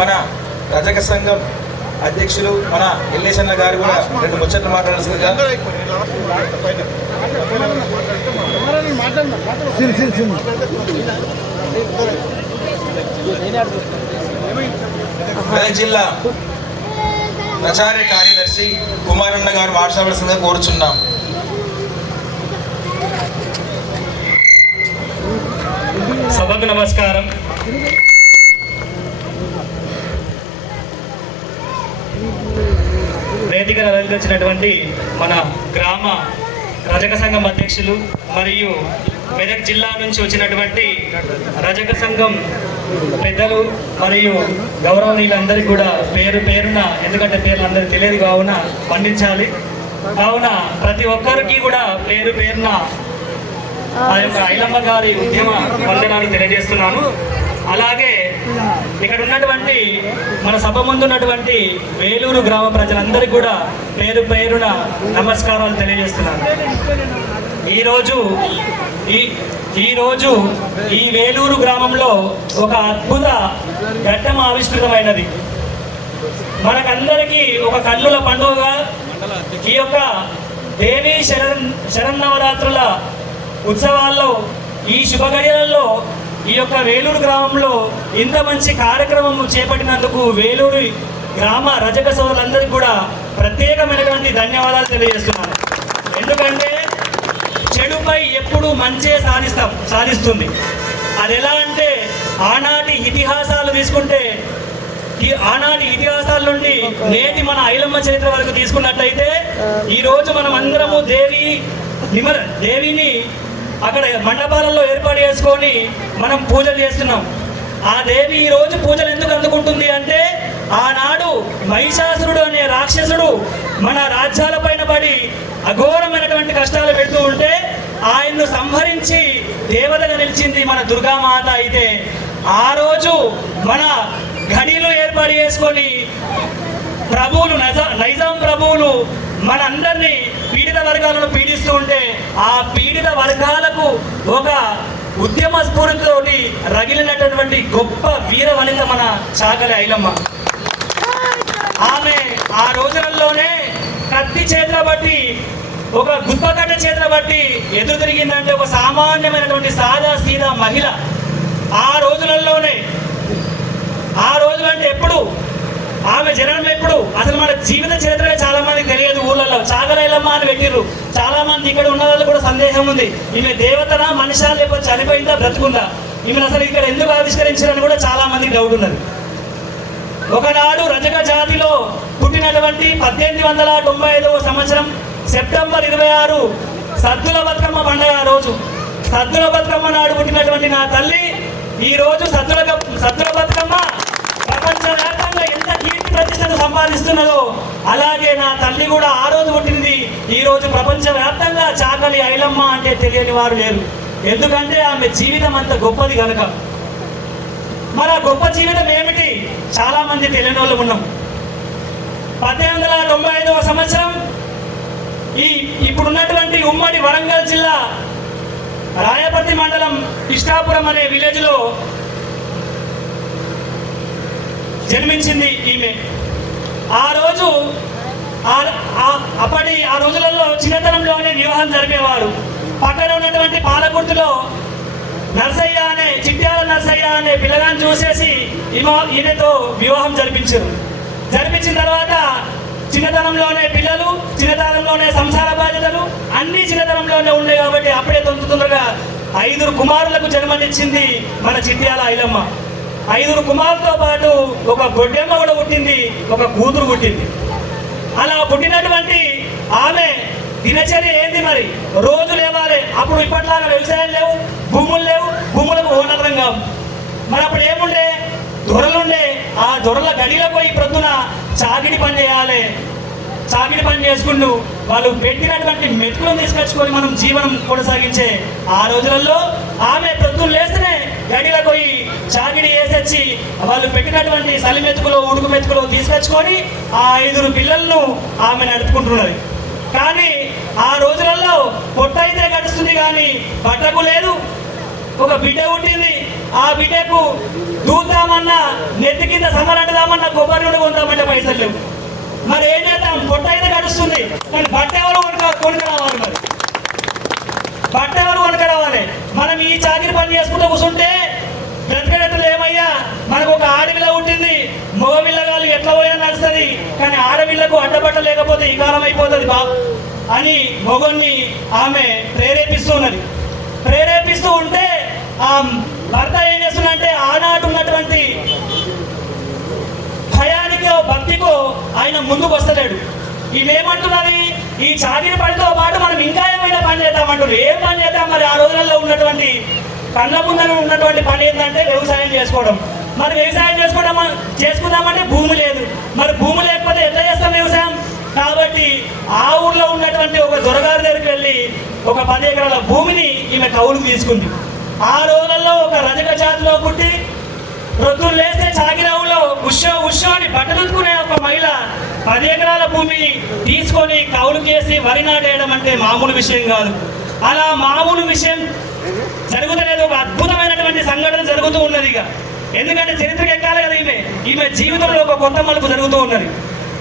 మన రజక సంఘం అధ్యక్షులు మన ఎల్లేశన్న గారు కూడా రెండు ముచ్చట్లు మాట్లాడాల్సిందిగా మెదక్ జిల్లా ప్రచార కార్యదర్శి కుమారన్న గారు మాట్లాడవలసిందిగా కోరుచున్నాం. సభకు నమస్కారం. వచ్చినటువంటి మన గ్రామ రజక సంఘం అధ్యక్షులు మరియు మెదక్ జిల్లా నుంచి వచ్చినటువంటి రజక సంఘం పెద్దలు మరియు గౌరవనీయులందరికీ కూడా పేరు పేరున ఎందుకంటే పేర్లు అందరికీ తెలియదు కావున పండించాలి కావున ప్రతి ఒక్కరికి కూడా పేరు పేరున ఆ యొక్క ఐలమ్మ గారి ఉద్యమ వందనాలు తెలియజేస్తున్నాను. అలాగే ఇక్కడ ఉన్నటువంటి మన సభ ముందు ఉన్నటువంటి వేలూరు గ్రామ ప్రజలందరికీ కూడా పేరు పేరున నమస్కారాలు తెలియజేస్తున్నాను. ఈరోజు ఈ ఈరోజు ఈ వేలూరు గ్రామంలో ఒక అద్భుత ఘట్టం ఆవిష్కృతమైనది. మనకందరికీ ఒక కన్నుల పండుగ ఈ యొక్క దేవీ శరణ్ శరన్నవరాత్రుల ఉత్సవాల్లో ఈ శుభగడియలలో ఈ యొక్క వేలూరు గ్రామంలో ఇంత మంచి కార్యక్రమం చేపట్టినందుకు వేలూరు గ్రామ రజక సోదరులందరికీ కూడా ప్రత్యేకమైనటువంటి ధన్యవాదాలు తెలియజేస్తున్నాను. ఎందుకంటే చెడుపై ఎప్పుడు మంచే సాధిస్తాం సాధిస్తుంది. అది ఎలా అంటే ఆనాటి ఇతిహాసాలు తీసుకుంటే ఈ ఆనాటి ఇతిహాసాల నుండి నేటి మన ఐలమ్మ చరిత్ర వరకు తీసుకున్నట్లయితే ఈరోజు మనం అందరము దేవి నిమర దేవిని అక్కడ మండపాలలో ఏర్పాటు చేసుకొని మనం పూజలు చేస్తున్నాం. ఆ దేవి ఈ రోజు పూజలు ఎందుకు అందుకుంటుంది అంటే ఆనాడు మహిషాసురుడు అనే రాక్షసుడు మన రాజ్యాల పైన పడి అఘోరమైనటువంటి కష్టాలు పెడుతూ ఉంటే ఆయన్ను సంహరించి దేవతగా నిలిచింది మన దుర్గామాత అయితే. ఆ రోజు మన ఘడీలు ఏర్పాటు చేసుకొని ప్రభువులు నైజాం ప్రభువులు మనందరినీ పీడిత వర్గాలను పీడిస్తూ ఉంటే ఆ పీడిత వర్గాలకు ఒక ఉద్యమ స్ఫూర్తితోటి రగిలినటువంటి గొప్ప వీర వనిత మన చాకలి ఐలమ్మ. ఆమె ఆ రోజులలోనే కత్తి చేతుల బట్టి ఒక గుప్పకట్ట చేతుల బట్టి ఎదురు తిరిగిందంటే ఒక సామాన్యమైనటువంటి సాదా సీదా మహిళ. ఆ రోజులలోనే ఆ రోజులంటే ఎప్పుడు ఆమె జననం ఎప్పుడు అసలు మన జీవిత చరిత్ర చాలా మందికి తెలియదు ఊళ్ళలో చాగరైలమ్మ అని పెట్టిర్రు. చాలా మంది ఇక్కడ ఉన్న వాళ్ళు కూడా సందేహం ఉంది. ఈమె దేవతనా మనిషా లేకపోతే చనిపోయిందా బ్రతుకుందా? ఈమెను అసలు ఇక్కడ ఎందుకు ఆవిష్కరించారని కూడా చాలా మందికి డౌట్ ఉన్నది. ఒకనాడు రజక జాతిలో పుట్టినటువంటి పద్దెనిమిది వందల తొంభై ఐదవ సంవత్సరం సెప్టెంబర్ ఇరవై ఆరు సద్దుల బతుకమ్మ పండగ రోజు. సద్దుల బతుకమ్మ నాడు పుట్టినటువంటి నా తల్లి ఈ రోజు సద్దుల సద్దుల బతుకమ్మ ప్రపంచవ్యాప్తంగా ఎంత సంపాదిస్తున్నదో అలాగే నా తల్లి కూడా ఆ రోజు పుట్టింది. ఈ రోజు ప్రపంచవ్యాప్తంగా చాకలి ఐలమ్మ అంటే తెలియని వారు లేరు. ఎందుకంటే ఆమె జీవితం అంత గొప్పది కనుక మన గొప్ప జీవితం ఏమిటి? చాలామంది తెలియని వాళ్ళు ఉన్నాం. పద్దెనిమిది వందల తొంభై ఐదవ సంవత్సరం ఈ ఇప్పుడున్నటువంటి ఉమ్మడి వరంగల్ జిల్లా రాయపతి మండలం ఇష్టాపురం అనే విలేజ్లో జన్మించింది ఈమె. ఆ రోజు ఆ- అప్పటి ఆ రోజులలో చిన్నతనంలోనే వివాహం జరిపేవారు. పక్కన ఉన్నటువంటి పాలకుర్తిలో నర్సయ్య అనే చిట్యాల నర్సయ్య అనే పిల్లగాన్ని చూసేసి ఈయనతో వివాహం జరిపించారు. జరిపించిన తర్వాత చిన్నతనంలోనే పిల్లలు చిన్నతనంలోనే సంసార బాధ్యతలు అన్ని చిన్నతనంలోనే ఉన్నాయి కాబట్టి అప్పుడే తొందర తొందరగా ఐదుగురు కుమారులకు జన్మనిచ్చింది మన చిట్యాల ఐలమ్మ. ఐదుగురు కుమారులతో పాటు ఒక గొడ్డెమ్మ కూడా పుట్టింది ఒక కూతురు పుట్టింది. అలా పుట్టినటువంటి ఆమె దినచర్య ఏంది మరి? రోజు లేవాలి. అప్పుడు ఇప్పట్లాగా వ్యవసాయం లేవు భూములు లేవు భూములకు ఓనర్ కావు. మరి అప్పుడు ఏముండే? దొరలుండే. ఆ దొరల గడిలో పోయి ప్రొద్దున చాకిడి పని చేయాలి. చాకిడి పని చేసుకుంటూ వాళ్ళు పెట్టినటువంటి మెతుకులను తీసుకొచ్చుకొని మనం జీవనం కొనసాగించే ఆ రోజులలో ఆమె ప్రొద్దున లేస్తేనే గడిలో పోయి చాకిడి వేసొచ్చి వాళ్ళు పెట్టినటువంటి సలి మెతుకులు ఉడుకు మెతుకులు తీసుకొచ్చుకొని ఆ ఐదుగురు పిల్లలను ఆమె నడుపుకుంటున్నది. కానీ ఆ రోజులలో పొట్ట అయితే గడుస్తుంది కానీ బట్టకు లేదు. ఒక బిడ్డ పుట్టింది. ఆ బిడ్డకు దూద్దామన్న నెత్తి కింద సమర పైసలు లేవు. మరి ఏం చేద్దాం? పొట్ట అయితే గడుస్తుంది కానీ బట్ట ఎవరు కొనుక కొనుక రావాలి మరి? బట్ట ఎవరు కొనుక రావాలి మనం ఈ చాకిరి పని చేసుకుంటూ కూర్చుంటే బ్రతకడట్లు ఏమయ్యా? మనకు ఒక ఆడపిల్ల పుట్టింది. మగపిల్లగాలు ఎట్లా పోయినా నడుస్తుంది. కానీ ఆడపిల్లకు అడ్డబట్ట లేకపోతే ఈ కాలం అయిపోతుంది బాబు అని మొగొన్ని ఆమె ప్రేరేపిస్తున్నది ప్రేరేపిస్తూ ఉంటే ఆ భర్త ఏం చేస్తున్నంటే ఆనాటు ఉన్నటువంటి భయానికో భక్తికో ఆయన ముందుకు వస్తలేడు. ఈమెమంటున్నది ఈ చాకిరి పనితో పాటు మనం ఇంకా ఏమైనా పని చేద్దామంటారు ఏం పని చేద్దాం మరి ఆ రోజులలో ఉన్నటువంటి కళ్ళ ముందర ఉన్నటువంటి పని ఏంటంటే వ్యవసాయం చేసుకోవడం. మరి వ్యవసాయం చేసుకోవడం చేసుకుందామంటే భూమి లేదు. మరి భూమి లేకపోతే ఎట్లా చేస్తాం వ్యవసాయం? కాబట్టి ఆ ఊర్లో ఉన్నటువంటి ఒక దొరగారి దగ్గరికి వెళ్ళి ఒక పది ఎకరాల భూమిని ఈమె కౌలుకు తీసుకుంది. ఆ రోజుల్లో ఒక రజక జాతిలో పుట్టి రొద్దులు లేస్తే చాకిరావులో ఉషో ఉషో అని బట్టలుకునే ఒక మహిళ పది ఎకరాల భూమి తీసుకొని కౌలు చేసి వరి నాటేయడం అంటే మామూలు విషయం కాదు. అలా మామూలు విషయం జరుగుతలేదు. ఒక అద్భుతమైనటువంటి సంఘటన జరుగుతూ ఉన్నది ఇక. ఎందుకంటే చరిత్రకి ఎక్కాలి కదా ఈమె. ఈమె జీవితంలో ఒక కొత్త మలుపు జరుగుతూ ఉన్నది.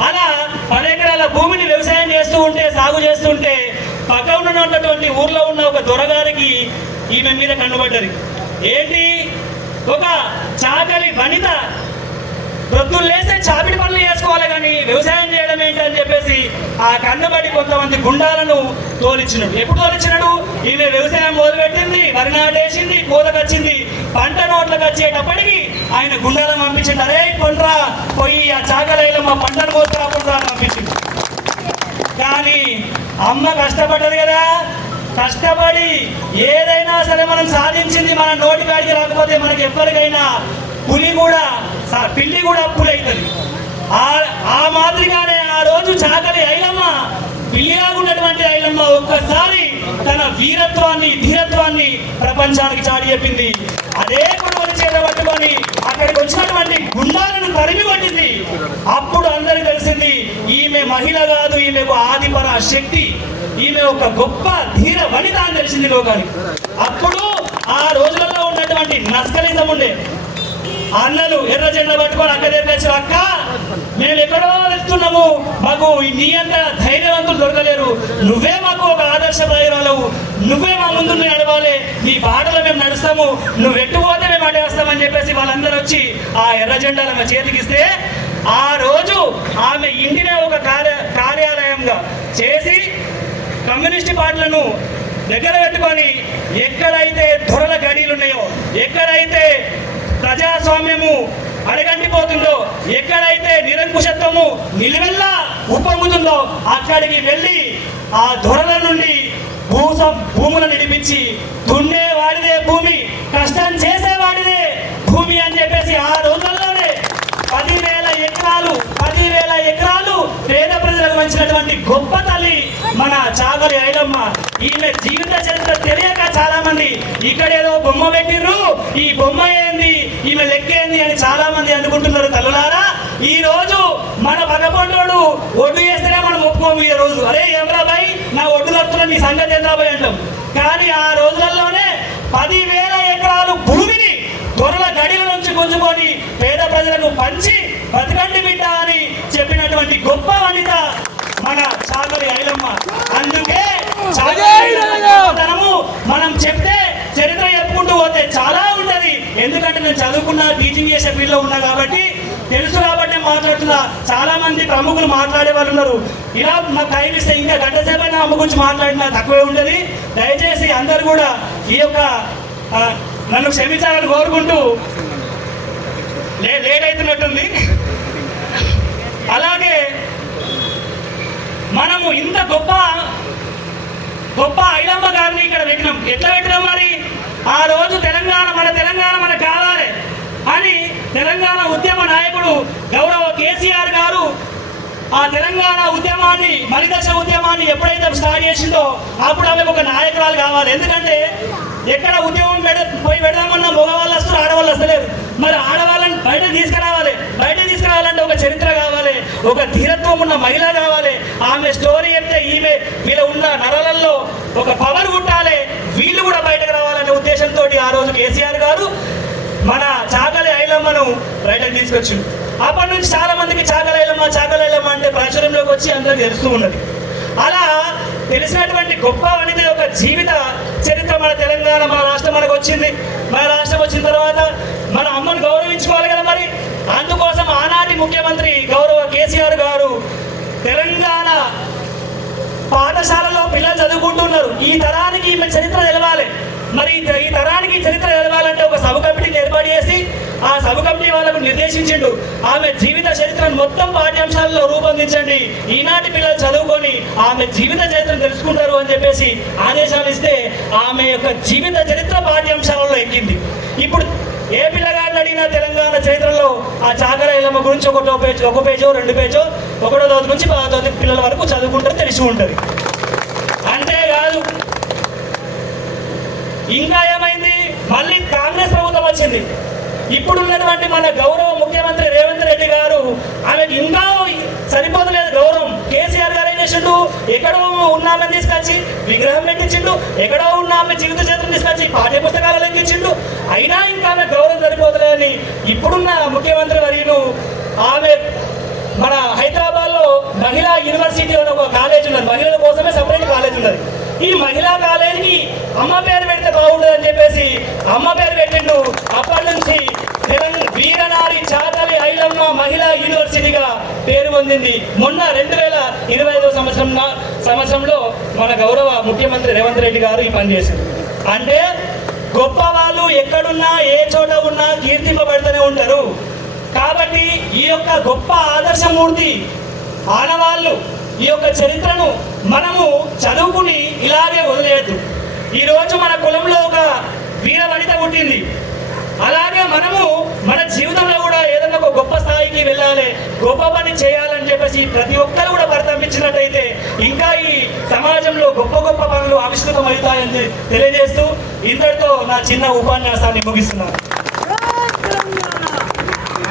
అలా పది భూమిని వ్యవసాయం చేస్తూ ఉంటే సాగు చేస్తుంటే పక్కన ఉన్నటువంటి ఊర్లో ఉన్న ఒక దొరగారికి ఈమె మీద కనబడ్డది ఏంటి? ఒక చాకలి వనిత చాపిడి పనులు చేసుకోవాలి కానీ వ్యవసాయం చేయడం ఏంటి అని చెప్పేసి ఆ కన్నబడి కొంతమంది గుండాలను తోలిచ్చినాడు. ఎప్పుడు తోలిచ్చినాడు? ఈమె వ్యవసాయం మొదలుపెట్టింది వరి నాటేసింది కోతకొచ్చింది పంట నోట్లకు వచ్చేటప్పటికి ఆయన గుండాలను పంపించింది అరే కొండ్రా పోయి ఆ చాకలైలో మా పంటను కోసుకురా పంపించింది కానీ అమ్మ కష్టపడ్డది కదా. కష్టపడి ఏదైనా సరే మనం సాధించింది మన నోటి కాడికి రాకపోతే మనకి ఎవరికైనా పులి కూడా పిల్లి కూడా పులవుతుంది ఆ ఆ మాదిరిగానే ఆ రోజు చాకలి ఐలమ్మ పిల్లిలాగున్నటువంటి ఐలమ్మ ఒక్కసారి తన వీరత్వాన్ని ధీరత్వాన్ని ప్రపంచానికి చాటి చెప్పింది. అదే కొడుకుని చేత పట్టుకొని అక్కడికి వచ్చినటువంటి గుండాలను తరిమి కొట్టింది. అప్పుడు అందరికి తెలిసింది ఈమె మహిళ కాదు ఈమెకు ఆదిపర శక్తి ఈమె ఒక గొప్ప ధీర వనిత అని తెలిసింది లోకానికి. అప్పుడు ఆ రోజులలో ఉన్నటువంటి నస్కలిజం ఉండే అన్నలు ఎర్ర జెండా పట్టుకొని అక్క దగ్గర వచ్చారు అక్క మేము ఎక్కడో వెళ్తున్నాము. మాకు నీ అంత ధైర్యవంతులు దొరకలేరు. నువ్వే మాకు ఒక ఆదర్శప్రాయురాలవు నువ్వే మా ముందు నడవాలి. నీ బాటలో మేము నడుస్తాము. నువ్వు ఎట్టుపోతే మేము అడేస్తామని చెప్పేసి వాళ్ళందరూ వచ్చి ఆ ఎర్ర జెండాలు మా చేతికిస్తే ఆ రోజు ఆమె ఇంటినే ఒక కార్య కార్యాలయంగా చేసి కమ్యూనిస్ట్ పార్టీలను దగ్గర పెట్టుకొని ఎక్కడైతే దొరల గడీలు ఉన్నాయో ఎక్కడైతే ప్రజాస్వామ్యము అడగంటిపోతుందో ఎక్కడైతే నిరంకుశత్వము నిలువెల్లా ఉప్పొంగుతుందో అక్కడికి వెళ్ళి ఆ దొరల నుండి భూస భూములను నిడిపించి దున్నే వాడిదే భూమి కష్టం చేసేవాడిదే భూమి అని చెప్పేసి ఆ రోజుల్లోనే పదివేల ఎకరాలు పదివేల ఎకరాలు పేద వచ్చినటువంటి గొప్ప తల్లి మన చాగలి ఐలమ్మ. ఈమె జీవిత చరిత్ర తెలియక చాలా మంది ఇక్కడేదో బొమ్మ పెట్టిర్రు. ఈ బొమ్మ ఏంది? ఈమె లెక్క ఏంది అని చాలా మంది అనుకుంటున్నారు తల్లులారా. ఈ రోజు మన పదకొండోడు ఒడ్డు చేస్తేనే మనం ఒప్పుకోము ఈ రోజు. అరే ఏమరాబాయ్ నా ఒడ్డు నడుతున్నా నీ సంగతి ఎంద్రాబాయ్ అంటాం. కానీ ఆ రోజులలోనే పదివేల ఎకరాలు భూమిని గొర్రెల గడిల నుంచి గుంజుకొని పేద ప్రజలకు పంచి బతకండి బిడ్డ అని చెప్పినటువంటి గొప్ప వనిత మన చాగలి ఐలమ్మ అందుకే చాగలి ఐలమ్మ గొప్పతనము మనం చెప్తే చరిత్ర చెప్పుకుంటూ పోతే చాలా ఉంటది. ఎందుకంటే నేను చదువుకున్న టీచింగ్ చేసే ఫీల్డ్లో ఉన్నా కాబట్టి తెలుసు కాబట్టి మాట్లాడుతున్నా. చాలా మంది ప్రముఖులు మాట్లాడే వాళ్ళు ఉన్నారు. ఇలా మాకు టైం ఇస్తే ఇంకా గంట సేపు అయినా అమ్మ గురించి మాట్లాడినా తక్కువే ఉండదు. దయచేసి అందరు కూడా ఈ యొక్క నన్ను క్షమించాలని కోరుకుంటూ లే లేట్ అవుతున్నట్టుంది. అలాగే మనము ఇంత గొప్ప గొప్ప ఐలమ్మ గారిని ఇక్కడ పెట్టినాం. ఎట్లా పెట్టినాం మరి? ఆ రోజు తెలంగాణ మన తెలంగాణ మన కావాలి అని తెలంగాణ ఉద్యమ నాయకుడు గౌరవ కేసీఆర్ గారు ఆ తెలంగాణ ఉద్యమాన్ని మలిదశ ఉద్యమాన్ని ఎప్పుడైతే స్టార్ట్ చేసిందో అప్పుడు ఆమెకు ఒక నాయకురాలు కావాలి. ఎందుకంటే ఎక్కడ ఉద్యోగం పెడ పోయి పెడదామన్నా మగవాళ్ళు వస్తారు ఆడవాళ్ళు వస్తలేరు మరి ఆడవాళ్ళని బయట తీసుకురావాలి. బయట తీసుకురావాలంటే ఒక చరిత్ర కావాలి. ఒక ధీరత్వం ఉన్న మహిళ కావాలి. ఆమె స్టోరీ చెప్తే ఈమె వీళ్ళ ఉన్న నరలల్లో ఒక పవర్ పుట్టాలి. వీళ్ళు కూడా బయటకు రావాలనే ఉద్దేశంతో ఆ రోజు కేసీఆర్ గారు మన చాకలి ఐలమ్మను బయటకు తీసుకొచ్చిండు. అప్పటి నుంచి చాలా మందికి చాకలి ఐలమ్మ చాకలి ఐలమ్మ అంటే ప్రాచుర్యంలోకి వచ్చి అందరికి తెలుస్తూ ఉన్నది. అలా తెలిసినటువంటి గొప్ప వనిత యొక్క జీవిత చరిత్ర మన తెలంగాణ మన రాష్ట్రం మనకు వచ్చింది. మన రాష్ట్రం వచ్చిన తర్వాత మన అమ్మను గౌరవించుకోవాలి కదా మరి. అందుకోసం ఆనాటి ముఖ్యమంత్రి గౌరవ కేసీఆర్ గారు తెలంగాణ పాఠశాలలో పిల్లలు చదువుకుంటున్నారు. ఈ తరానికి ఈమె చరిత్ర తెలవాలి. మరి ఈ- తరానికి చరిత్ర తెలవాలంటే ఒక సబ్ కమిటీ ఏర్పాటు చేసి ఆ సబ్ కమిటీ వాళ్ళకు నిర్దేశించిండు. ఆమె జీవిత చరిత్రను మొత్తం పాఠ్యాంశాలలో రూపొందించండి. ఈనాటి పిల్లలు చదువుకొని ఆమె జీవిత చరిత్రను తెలుసుకుంటారు అని చెప్పేసి ఆదేశాలు ఇస్తే ఆమె యొక్క జీవిత చరిత్ర పాఠ్యాంశాలలో ఎక్కింది. ఇప్పుడు ఏ పిల్లగాడిని అడిగినా తెలంగాణ చరిత్రలో ఆ చాకర ఇల్లమ్మ గురించి ఒకటో పేజ్ ఒక పేజో రెండు పేజో ఒకటో తోతి నుంచి పదో తోతి పిల్లల వరకు చదువుకుంటారు తెలిసి ఉంటుంది. అంతేకాదు ఇంకా ఏమైంది? మళ్ళీ కాంగ్రెస్ ప్రభుత్వం వచ్చింది. ఇప్పుడు ఉన్నటువంటి మన గౌరవ ముఖ్యమంత్రి రేవంత్ రెడ్డి గారు ఆమెకి ఇంకా సరిపోతలేదు గౌరవం. కేసీఆర్ గారు ఏం చేసిండు? ఎక్కడో ఉన్నామని తీసుకొచ్చి విగ్రహం పెట్టించిండు ఎక్కడో ఉన్న ఆమె జీవిత చరిత్రను తీసుకొచ్చి పాఠ్య పుస్తకాలు ఎక్కించిండు అయినా ఇంకా ఆమె గౌరవం సరిపోతలేదని ఇప్పుడున్న ముఖ్యమంత్రి వర్యులు ఆమె మన హైదరాబాద్లో మహిళా యూనివర్సిటీ అని ఒక కాలేజ్ ఉన్నది. మహిళల కోసమే సపరేట్ కాలేజ్ ఉన్నది. ఈ మహిళా కాలేజీకి అమ్మ పేరు పెడితే బాగుంటుంది అని చెప్పేసి అమ్మ పేరు పెట్టిండు. అప్పటి నుంచి వీరనారి చాతలి ఐలమ్మ మహిళా యూనివర్సిటీగా పేరు పొందింది. మొన్న రెండు వేల ఇరవై ఐదో సంవత్సరం నా- సంవత్సరంలో మన గౌరవ ముఖ్యమంత్రి రేవంత్ రెడ్డి గారు ఈ పని చేశారు. అంటే గొప్ప వాళ్ళు ఎక్కడున్నా ఏ చోట ఉన్నా కీర్తింపబడుతూనే ఉంటారు. కాబట్టి ఈ యొక్క గొప్ప ఆదర్శమూర్తి ఆడవాళ్ళు ఈ యొక్క చరిత్రను మనము చదువుకుని ఇలాగే వదిలేయద్దు. ఈరోజు మన కులంలో ఒక వీర వనిత పుట్టింది. అలాగే మనము మన జీవితంలో కూడా ఏదైనా ఒక గొప్ప స్థాయికి వెళ్ళాలి గొప్ప పని చేయాలని చెప్పేసి ప్రతి ఒక్కరు కూడా పరితపించినట్టయితే ఇంకా ఈ సమాజంలో గొప్ప గొప్ప పనులు ఆవిష్కృతం అవుతాయని తెలియజేస్తూ ఇంతటితో నా చిన్న ఉపన్యాసాన్ని ముగిస్తున్నాను.